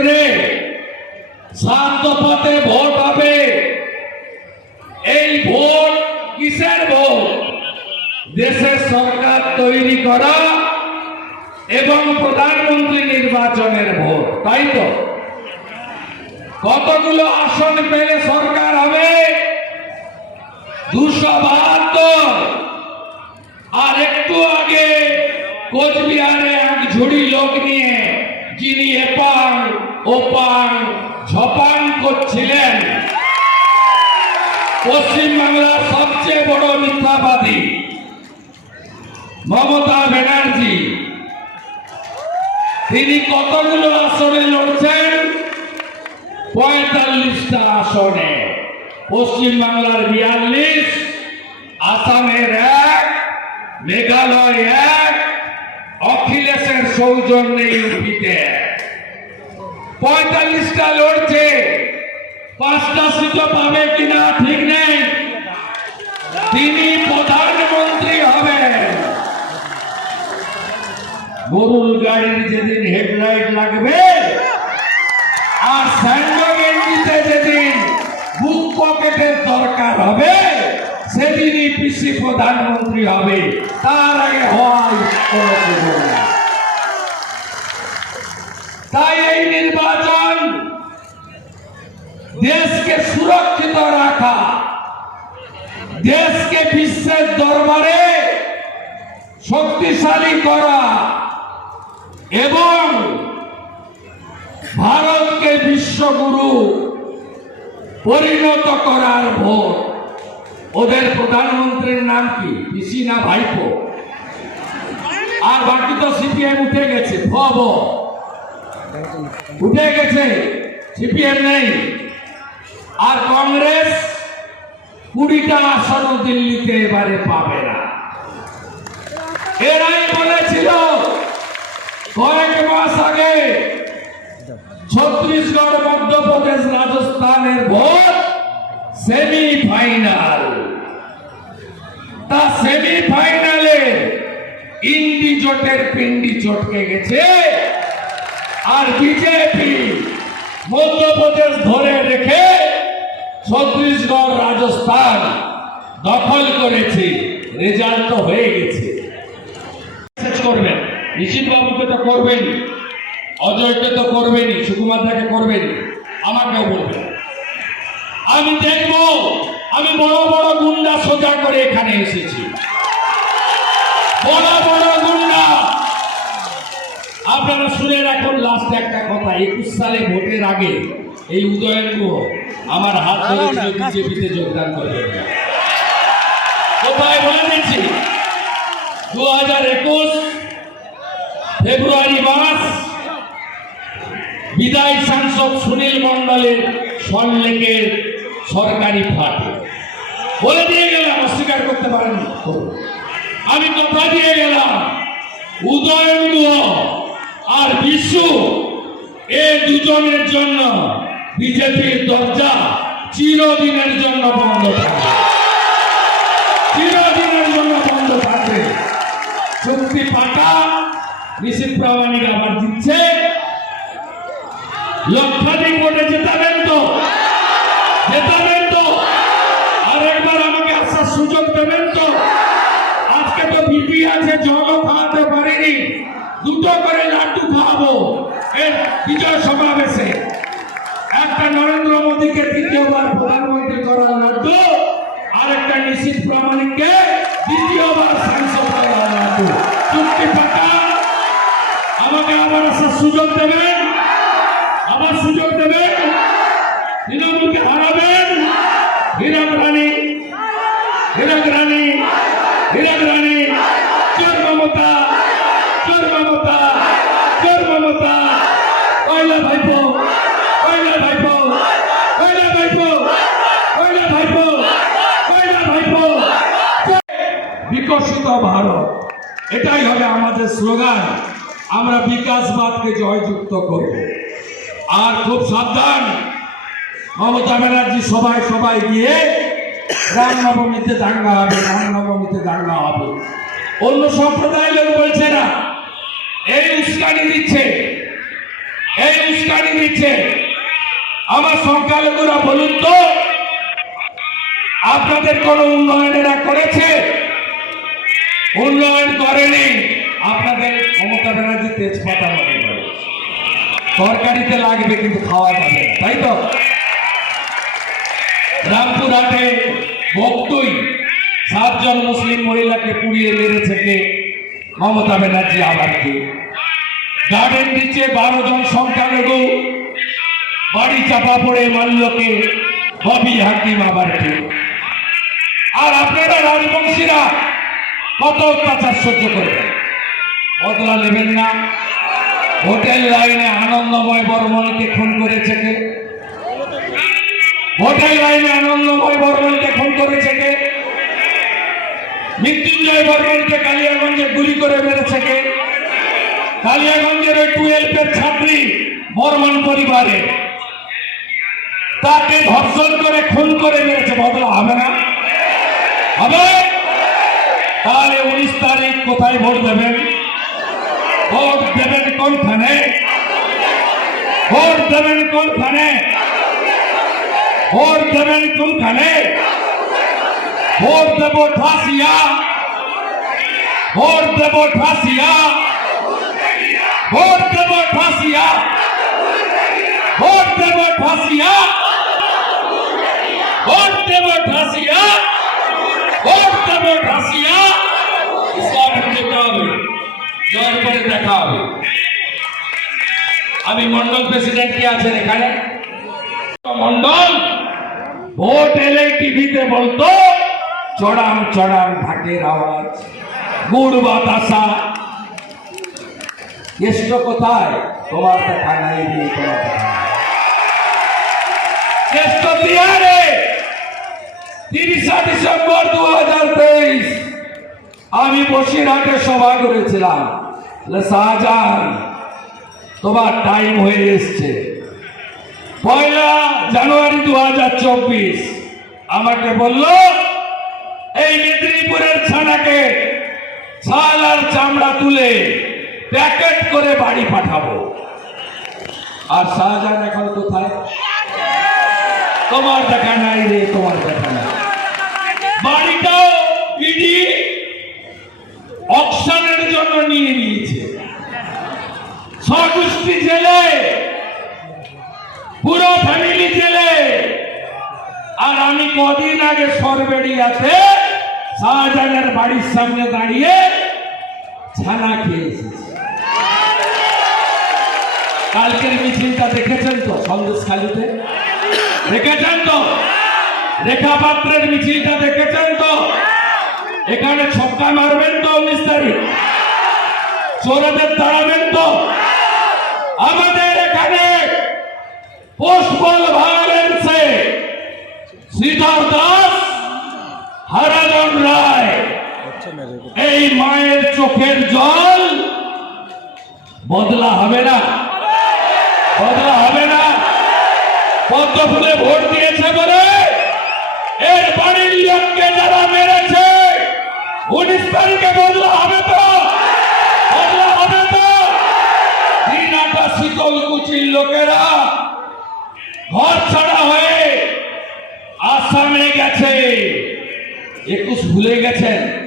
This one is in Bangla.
কেন্দ্রে সাত দফাতে ভোট হবে এই ভোট কিসের ভোট? দেশের সরকার তৈরি করা এবং প্রধানমন্ত্রী নির্বাচনের ভোট, তাই তো? কতগুলো আসন পেলে সরকার হবে? দুশো বাহাত্তর। আর একটু আগে কোচবিহারে এক ঝুড়ি লোক নিয়ে যিনি এপাং ওপাং ঝপাং করছিলেন। পশ্চিমবাংলার সবচেয়ে বড় মিথ্যাবাদী মমতা ব্যানার্জি। তিনি কতগুলো আসনে লড়ছেন? পঁয়তাল্লিশটা আসনে। পশ্চিমবাংলার বিয়াল্লিশ, আসামের এক, মেঘালয় এক, অখিলেশের সৌজন্যে ইউপিতে পঁয়তাল্লিশটা লড়ছে। পাঁচটা সিটও পাবে কিনা ঠিক নেই। তিনি প্রধানমন্ত্রী হবেন। গরুর গাড়ির যেদিন হেডলাইট লাগবে, আর স্যান্ডো গেঞ্জিতে যেদিন বুক পকেটের দরকার হবে, সেদিনই পিসি প্রধানমন্ত্রী হবে। তার আগে নেই। তাই এই নির্বাচন দেশকে সুরক্ষিত রাখা, দেশকে বিশ্বের দরবারে শক্তিশালী করা এবং ভারতকে বিশ্বগুরু পরিণত করার ভোট। ওদের প্রধানমন্ত্রীর নাম কি? পিসি ভাইপো? আর বাকি তো সিপিএম উঠে গেছে ভব উঠে গেছে, সিপিএম নেই। আর কংগ্রেস কুড়িটা আসন দিল্লিতে এবারে পাবে না। এরাই বলেছিল, কয়েক মাস আগে ছত্তিশগড়, মধ্যপ্রদেশ, রাজস্থানের ভোট সেমি ফাইনাল তা সেমি ফাইনালে ইন্ডি জোটের পিন্ডি চটকে গেছে। আর বিজেপি মধ্যপ্রদেশ ধরে রেখে ছত্তিশগড় রাজস্থান দখল করেছে রেজাল্ট তো হয়ে গেছে। করবেন বাবুকে তো করবেন, অজয়কে তো করবেনই সুকুমার দাকে করবেন, আমাকেও বলবেন। আমি দেখব, আমি বড় বড় গুন্ডা সোজা করে এখানে এসেছি বড় বড় গুন্ডা আপনারা শুনে রাখুন লাস্ট একটা কথা একুশ সালে ভোটের আগে এই উদয়ন গুহ আমার হাত ধরে বিজেপিতে যোগদান করবেন কোথায় বলে দিচ্ছি? দু হাজার একুশ ফেব্রুয়ারি মাস বিদায় সাংসদ সুনীল মন্ডলের সল্লেকের সরকারি ফাটে বলে দিয়ে গেলাম অস্বীকার করতে পারেননি। আমি কথা দিয়ে গেলাম উদয়ন গুহ আর বিশু এ দুজনের জন্য বিজেপির দরজা চিরদিনের জন্য বন্ধ থাকবে। চিরদিনের জন্য বন্ধ থাকবে। চুক্তি পাকা নিশীত প্রামাণিক আবার দিচ্ছে লক্ষাধিক ভোটে জেতাবেন তো? জেতাবেন তো? আর একবার আমাকে আসার সুযোগ দেবেন তো? আজকে তো বিপি আছে পারিনি দুটো করে লাড্ডু খাওয়াবো। এর বিজয় সমাবেশে। একটা নরেন্দ্র মোদীকে দ্বিতীয়বার প্রধানমন্ত্রী করার লাড্ডু আর একটা নিশ্চিত প্রামাণিককে দ্বিতীয়বার সাংসদ করার লাড্ডু। চুক্তি পাতা আমাকে আবার আসার সুযোগ দেবেন। ভারত। এটাই হবে আমাদের স্লোগান। আমরা বিকাশবাদকে জয়যুক্ত করব। আর খুব সাবধান, মমতা ব্যানার্জি সবাই সবাই গিয়ে রামনবমীতে দাঙ্গা হবে, রামনবমীতে দাঙ্গা হবে। অন্য সম্প্রদায়ের লোক বলছে না, এই উস্কানি দিচ্ছে, এই উস্কানি দিচ্ছে। আমার সংখ্যালঘুরা বলুন তো, আপনাদের কোনো উন্নয়ন এরা করেছে? উন্নয়ন করেনি। আপনাদের মমতা ব্যানার্জি তেজপাতা মনে করে তরকারিতে লাগবে কিন্তু খাওয়া যাবে তাই তো? রামপুরহাটে বক্তই সাতজন মুসলিম মহিলাকে পুড়িয়ে মেরেছে কে? মমতা ব্যানার্জি আবার কে? গার্ডেন নিচে বারো জন সংখ্যালঘু বাড়ি চাপা পড়ে মাল্যকে ববি হাকিম আবার কে? আর আপনারা রাজবংশীরা কত অত্যাচার সহ্য করবেন বদলা নেবেন না। হোটেল লাইনে আনন্দময় বর্মনকে খুন করেছে কে? হোটেল লাইনে আনন্দময় বর্মনকে খুন করেছে কে? মৃত্যুঞ্জয় বর্মনকে কালিয়াগঞ্জে গুলি করে মেরেছে কে? কালিয়াগঞ্জের ওই টুয়েলভের ছাত্রী বর্মন পরিবারে। তাকে ধর্ষণ করে খুন করে মেরেছে। বদলা হবে না? হবে? তাহলে উনিশ তারিখ কোথায় ভোট দেবেন? ভোট দেবেন কোনখানে? ভোট দেবেন কোনখানে? ভোট দেবেন কোনখানে? ভোট দেব ঠাসিয়া ভোট দেব ঠাসিয়া ভোট দেব ঠাসিয়া ভোট দেব ঠাসিয়া ভোট দেব ঠাসিয়া ভোট দেব ঠাসিয়া ইসলাম যেতে হবে। জয়ের করে দেখা হবে। আমি মন্ডল প্রেসিডেন্ট কি আছেন এখানে? মন্ডল ভোট এলে টিভিতে বলতো চড়াম চড়াম ঢাকের আওয়াজ গুড় বাতাসা। কেষ্ট কোথায়? তোমার দেখা নাই রে, তোমার তিরিশা ডিসেম্বর দু হাজার তেইশ। আমি বসিরহাটে সভা করেছিলাম। শাহজাহান তোমার টাইম হয়ে এসছে। পয়লা জানুয়ারি দু হাজার চব্বিশ। আমাকে বলল, এই মেদিনীপুরের ছানাকে ছাল আর চামড়া তুলে প্যাকেট করে বাড়ি পাঠাবো। আর শাহজাহান এখন কোথায়? তোমার দেখা নাই রে, তোমার দেখা নাই। বাড়িটাও ইডি নিয়ে নিয়েছে। ছগুষ্টি জেলে, পুরো ফ্যামিলি জেলে। আর আমি কদিন আগে সরবেড়িয়াতে শাহজাহানের বাড়ির সামনে দাঁড়িয়ে ছানা খেয়ে এসেছি। কালকের মিছিলটা দেখেছেন তো সন্দেশখালীতে দেখেছেন তো? রেখা পাত্রের মিছিলটা দেখেছেন তো? এখানে ছক্কা মারবেন তো উনিশ তারিখ? চোরেদের দাঁড়াবেন তো আমাদের এখানে পোস্টবল ভায়োলেন্সে শ্রীধর দাস হরাজন রায়। এই মায়ের চোখের জল বদলা হবে না। বদলা হবে না। পদ্ম ফুলে ভোট দিয়েছে বলে এর বাড়ির লোককে যারা মেরেছে উনিশ তারিখে বদলা হবে তো বদলা হবে তো দিনাটা শীতল কুচির লোকেরা ঘর ছাড়া হয়ে আসামে গেছে একুশ ভুলে গেছেন?